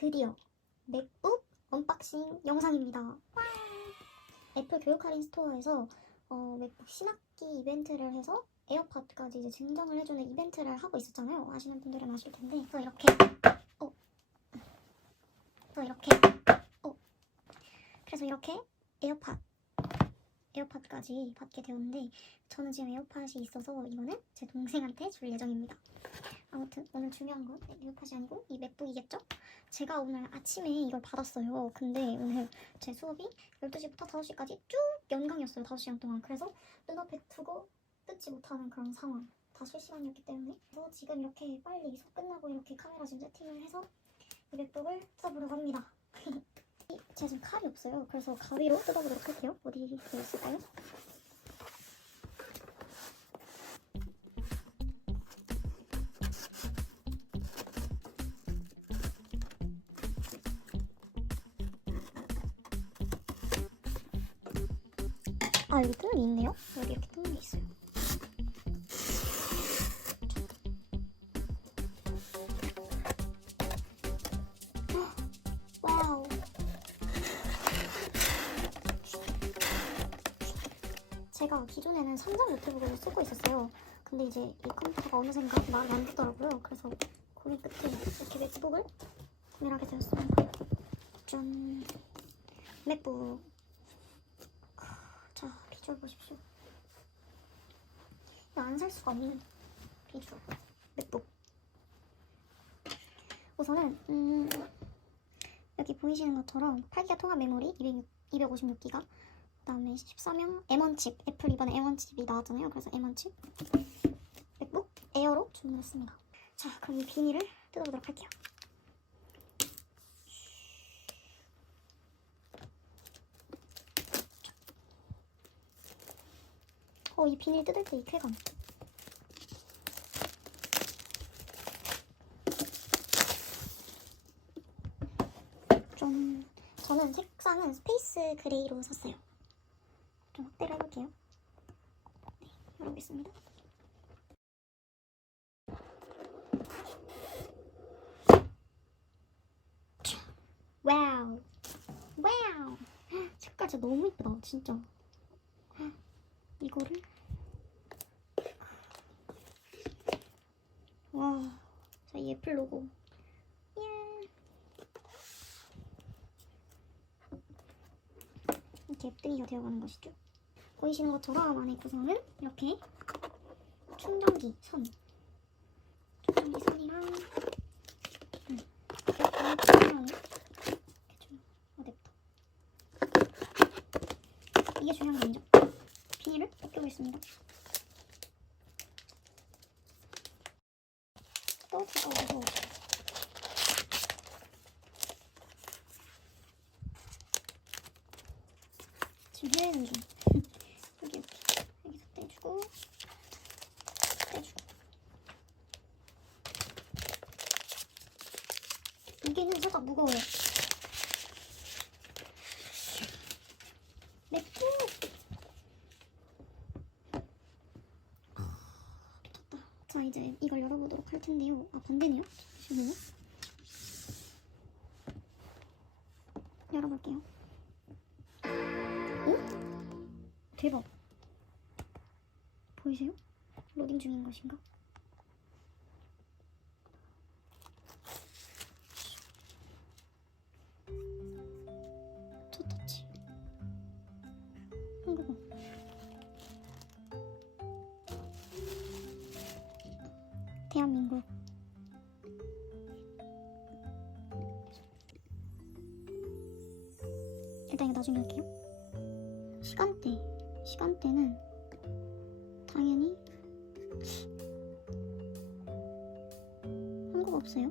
드디어 맥북 언박싱 영상입니다. 와! 애플 교육 할인 스토어에서 어, 맥북 신학기 이벤트를 해서 에어팟까지 이제 증정을 해주는 이벤트를 하고 있었잖아요. 아시는 분들은 아실 텐데. 그래서 이렇게 어. 그래서 이렇게 어. 그래서 이렇게 에어팟 에어팟까지 받게 되었는데 저는 지금 에어팟이 있어서 이거는 제 동생한테 줄 예정입니다. 아무튼 오늘 중요한 건 에어팟이 아니고 이 맥북이겠죠? 제가 오늘 아침에 이걸 받았어요. 근데 오늘 제 수업이 12시부터 5시까지 쭉 연강이었어요. 5시간 동안. 그래서 눈앞에 두고 뜯지 못하는 그런 상황. 다 실시간이었기 때문에. 그래서 지금 이렇게 빨리 수업 끝나고 이렇게 카메라 지금 세팅을 해서 이 맥북을 뜯어보려고 합니다. 제가 지금 칼이 없어요. 그래서 가위로 뜯어보도록 할게요. 어디 있을까요? 아 여기 뚜껑이 있네요. 여기 이렇게 뚜껑이 있어요. 헉, 와우. 제가 기존에는 삼성 노트북을 쓰고 있었어요. 근데 이제 이 컴퓨터가 어느샌가 마음에 안 들더라고요. 그래서 고민 끝에 이렇게 맥북을 구매를 하게 되었습니다. 짠. 맥북. 자, 비주얼 보십시오. 안 살 수가 없는 비주얼. 맥북. 우선은 음, 여기 보이시는 것처럼 8기가 통합 메모리 206, 256기가 그다음에 14명 M1 칩 애플 이번에 M1 칩이 나왔잖아요. 그래서 M1 칩 맥북 에어로 주문했습니다. 자, 그럼 이 비닐을 뜯어보도록 할게요. 어, 이 비닐 뜯을 때 이 쾌감. 좀 저는 색상은 스페이스 그레이로 샀어요. 좀 확대를 해볼게요. 네, 열어보겠습니다. 와우, 와우. 색깔 진짜 너무 예쁘다, 진짜. 이거를 와, 자, 이 애플 로고. 예. 이렇게 앱등이가 되어가는 것이죠. 보이시는 것처럼 안에 구성은 이렇게 충전기 선, 충전기 선이랑 음, 이렇게 충전이 이렇게 좀 어댑터. 이게 중요한 게 아니죠. 비닐을 벗겨보겠습니다. 또 차가워서 지금 해외는 중 여기 이렇게 여기서 떼주고 떼주고. 이게는 살짝 무거워요 맥주 미쳤다 자 이제 이걸 열어보도록 할 텐데요 아 반대네요 잠시만요 열어볼게요 오? 대박 보이세요? 로딩 중인 것인가? 일단 이거 나중에 할게요 시간대 시간대는 당연히 한국 없어요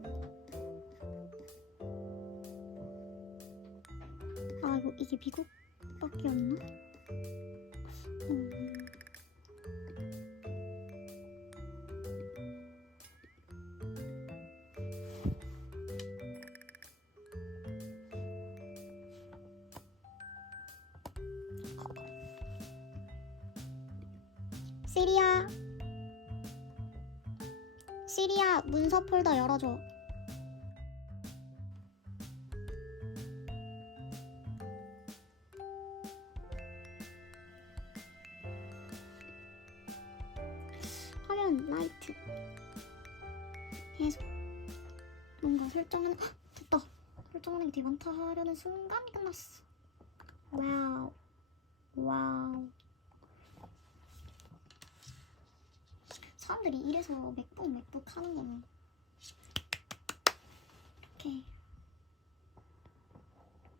아 이거 이게 미국밖에 없나? 음. 시리아. 시리아 문서 폴더 열어줘. 화면 라이트. 계속 뭔가 설정하는 됐다. 설정하는 게 되게 많다 하려는 순간 끝났어. 와우. 와우. 사람들이 이래서 맥북 맥북 하는 거는 이렇게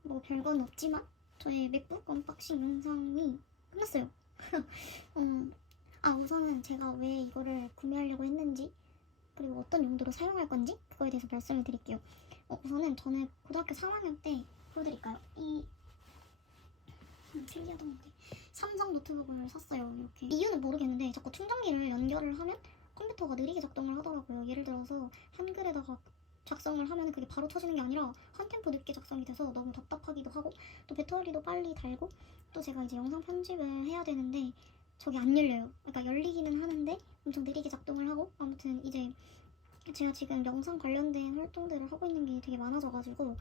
뭐 별건 없지만 저의 맥북 언박싱 영상이 끝났어요. 음, 아 우선은 제가 왜 이거를 구매하려고 했는지 그리고 어떤 용도로 사용할 건지 그거에 대해서 말씀을 드릴게요. 어, 우선은 저는 고등학교 3학년 때 보여드릴까요? 이 음, 게 삼성 노트북을 샀어요. 이렇게 이유는 모르겠는데 자꾸 충전기를 연결을 하면 컴퓨터가 느리게 작동을 하더라고요. 예를 들어서 한글에다가 작성을 하면 그게 바로 쳐지는 게 아니라 한 템포 늦게 작성이 돼서 너무 답답하기도 하고 또 배터리도 빨리 달고 또 제가 이제 영상 편집을 해야 되는데 저게 안 열려요. 그러니까 열리기는 하는데 엄청 느리게 작동을 하고 아무튼 이제 제가 지금 영상 관련된 활동들을 하고 있는 게 되게 많아져가지고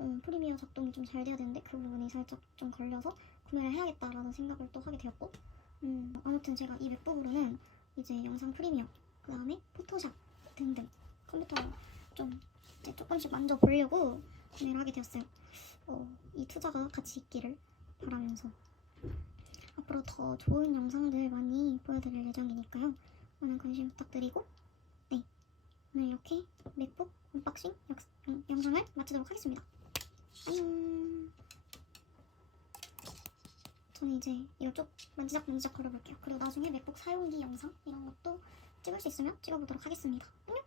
어, 프리미어 작동이 좀 잘 돼야 되는데 그 부분이 살짝 좀 걸려서 구매를 해야겠다라는 생각을 또 하게 되었고 음, 아무튼 제가 이 맥북으로는 이제 영상 프리미어 그 다음에 포토샵 등등 컴퓨터 좀 이제 조금씩 만져보려고 구매를 하게 되었어요. 어, 이 투자가 같이 있기를 바라면서 앞으로 더 좋은 영상들 많이 보여드릴 예정이니까요. 많은 관심 부탁드리고 네 오늘 이렇게 맥북 언박싱 영상을 마치도록 하겠습니다. 안녕. 저는 이제 쭉 만지작 만지작 걸어볼게요. 그리고 나중에 맥북 사용기 영상 이런 것도 찍을 수 있으면 찍어보도록 하겠습니다. 안녕.